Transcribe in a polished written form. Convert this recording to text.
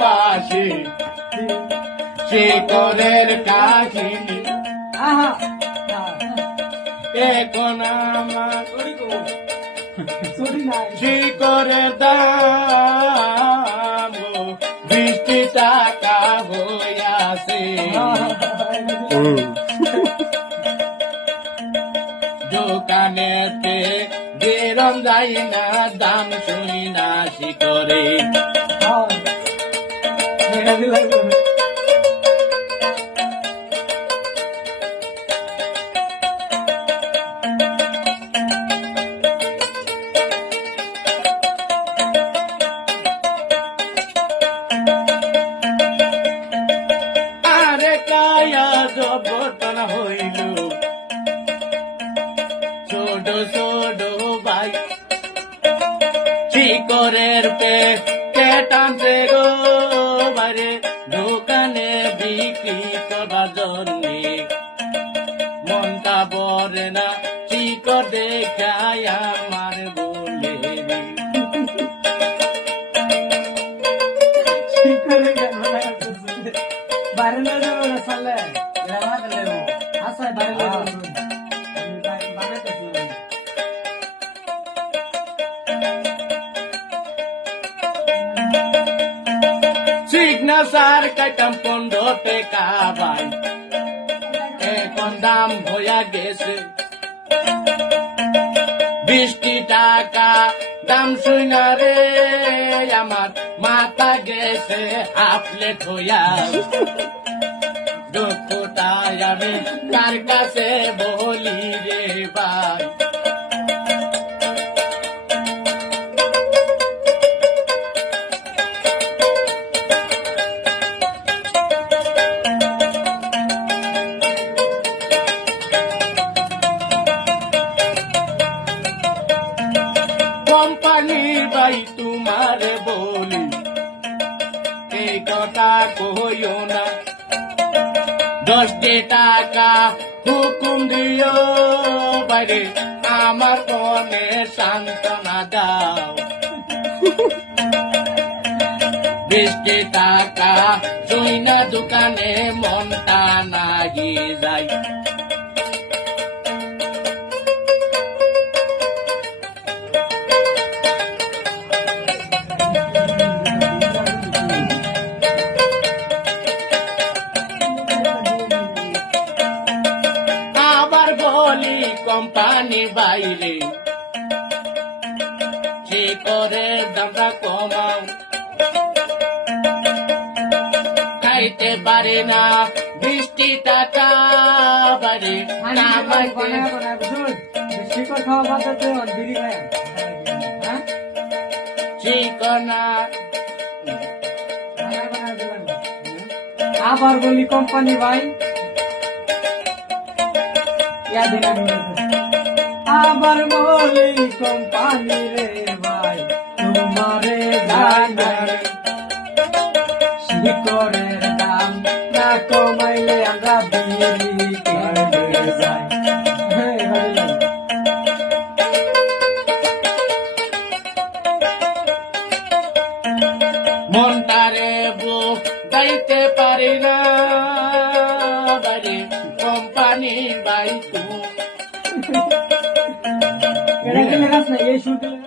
বাসি শিকরের কাহিনী এখন আমার শিকরের দাম 20 টাকা হইয়াছে দোকানেতে বেরম যাই না দাম শুনি না শিকরে জবতন হইল ছোট ছোট ভাই শিকরের টানছে গো বারে দোকানে বিক্রি করবার জন্যে মনটা বরে না শিকর দেখায় আমার বলে সিগনেচার কাইতাম 15 টাকা ভাই এখন দাম হইয়া গেছে 20 টাকা দাম শুনা রে আমার মাথা গেছে আপলেট হইয়া দুঃখটাই আমি কার কাছে বলি রে ভাই কোম্পানি ভাই তোমারে বলি এই কথা কইও না 10 টাকা হুকুম দিও বাইরে আমার মনে সান্ত্বনা দাও 20 টাকা শুইনা দোকানে মনটা নাগি যায় কোম্পানি বাইরে শিকরের দামটা কমাও খাইতে পারে না 20 টাকা বাড়ি শিকর না আবার বলি কোম্পানি ভাই আবার বলি কোম্পানি রে ভাই তোমারে শিকরের দাম না কমাইলে আমরা বিলি কিনতে যাই মনটারে বুক গাইতে পারি না বাড়ি কোম্পানি বাই এই শুনতে